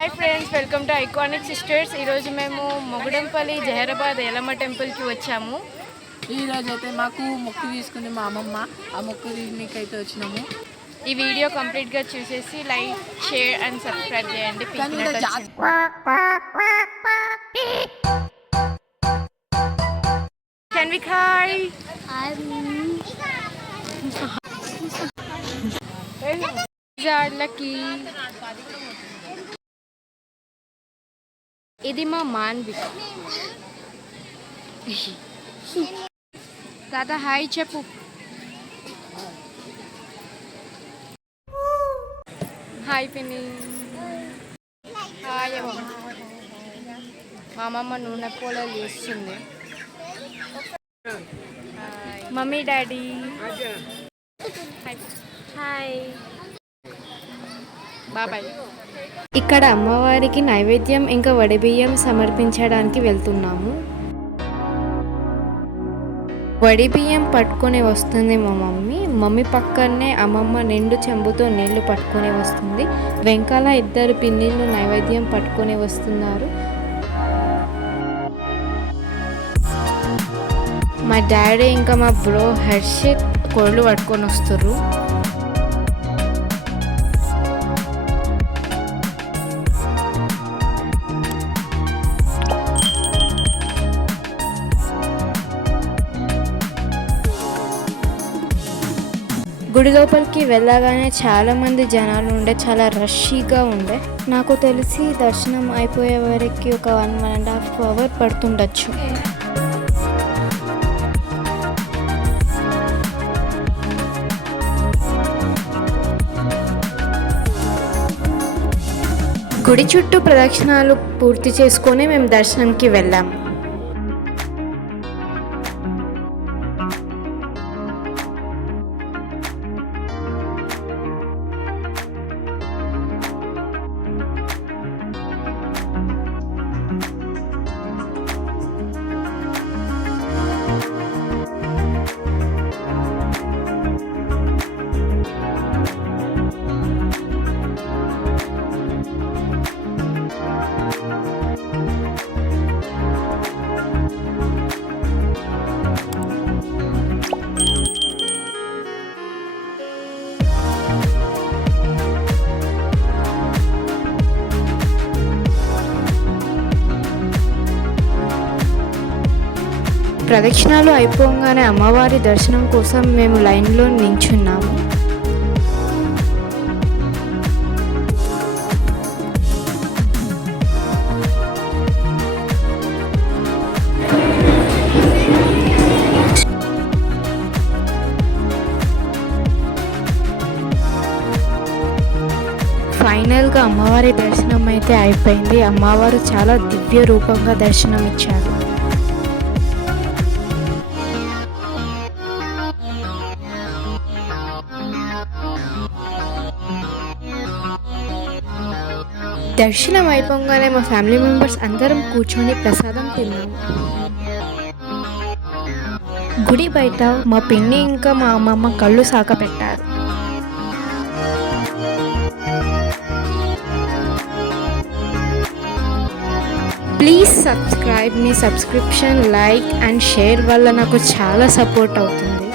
Hi friends, welcome to iconic sisters. ఈరోజు మేము మొగడంపల్లి జహీరాబాద్ ఎల్లమ్మ టెంపుల్కి వచ్చాము. ఈరోజు అయితే మాకు మొక్కు తీసుకుంది మా అమ్మమ్మ. ఆ మొక్కు తీసుకోనీకైతే వచ్చినాము. ఈ వీడియో కంప్లీట్గా చూసేసి లైక్, షేర్ అండ్ సబ్స్క్రైబ్ చేయండి. కెన్విక్ హాయ్. జాడ్లకి ఇది మా మాన్విక. తాత హాయ్ చెప్పు. హాయ్ పిన్ని. హాయ్ అమ్మ. మా అమ్మమ్మ నూనె పోలలు చేస్తుంది. Mummy daddy hi. బాబాయ్. ఇక్కడ అమ్మవారికి నైవేద్యం ఇంకా వడిబియ్యం సమర్పించడానికి వెళ్తున్నాము. వడిబియ్యం పట్టుకొని వస్తుంది మా మమ్మీ పక్కనే అమ్మమ్మ నిండు చెంబుతో నీళ్లు పట్టుకొని వస్తుంది. వెంకాల ఇద్దరు పిన్నిళ్ళు నైవేద్యం పట్టుకొని వస్తున్నారు. మా డాడీ ఇంకా మా బ్రో హర్షిత్ కోళ్ళు పట్టుకొని వస్తారు. గుడి లోపలికి వెళ్ళగానే చాలా మంది జనాలు ఉండే, చాలా రష్గా ఉండే. నాకు తెలిసి దర్శనం అయిపోయే వరకు ఒక 1.5 అవర్ పడుతుండొచ్చు. గుడి చుట్టూ ప్రదక్షిణాలు పూర్తి చేసుకొని మేము దర్శనంకి వెళ్ళాము. ప్రదక్షిణాలు అయిపోగానే అమ్మవారి దర్శనం కోసం మేము లైన్లో నించున్నాము. ఫైనల్గా అమ్మవారి దర్శనం అయితే అయిపోయింది. అమ్మవారు చాలా దివ్య రూపంగా దర్శనం ఇచ్చారు. దర్శనం అయిపోగానే మా ఫ్యామిలీ మెంబర్స్ అందరం కూర్చొని ప్రసాదం తిన్నాము. గుడి బయట మా పిన్ని ఇంకా మా అమ్మమ్మ కళ్ళు సాక పెట్టారు. Please subscribe. Me subscription, like and share వల్ల నాకు చాలా సపోర్ట్ అవుతుంది.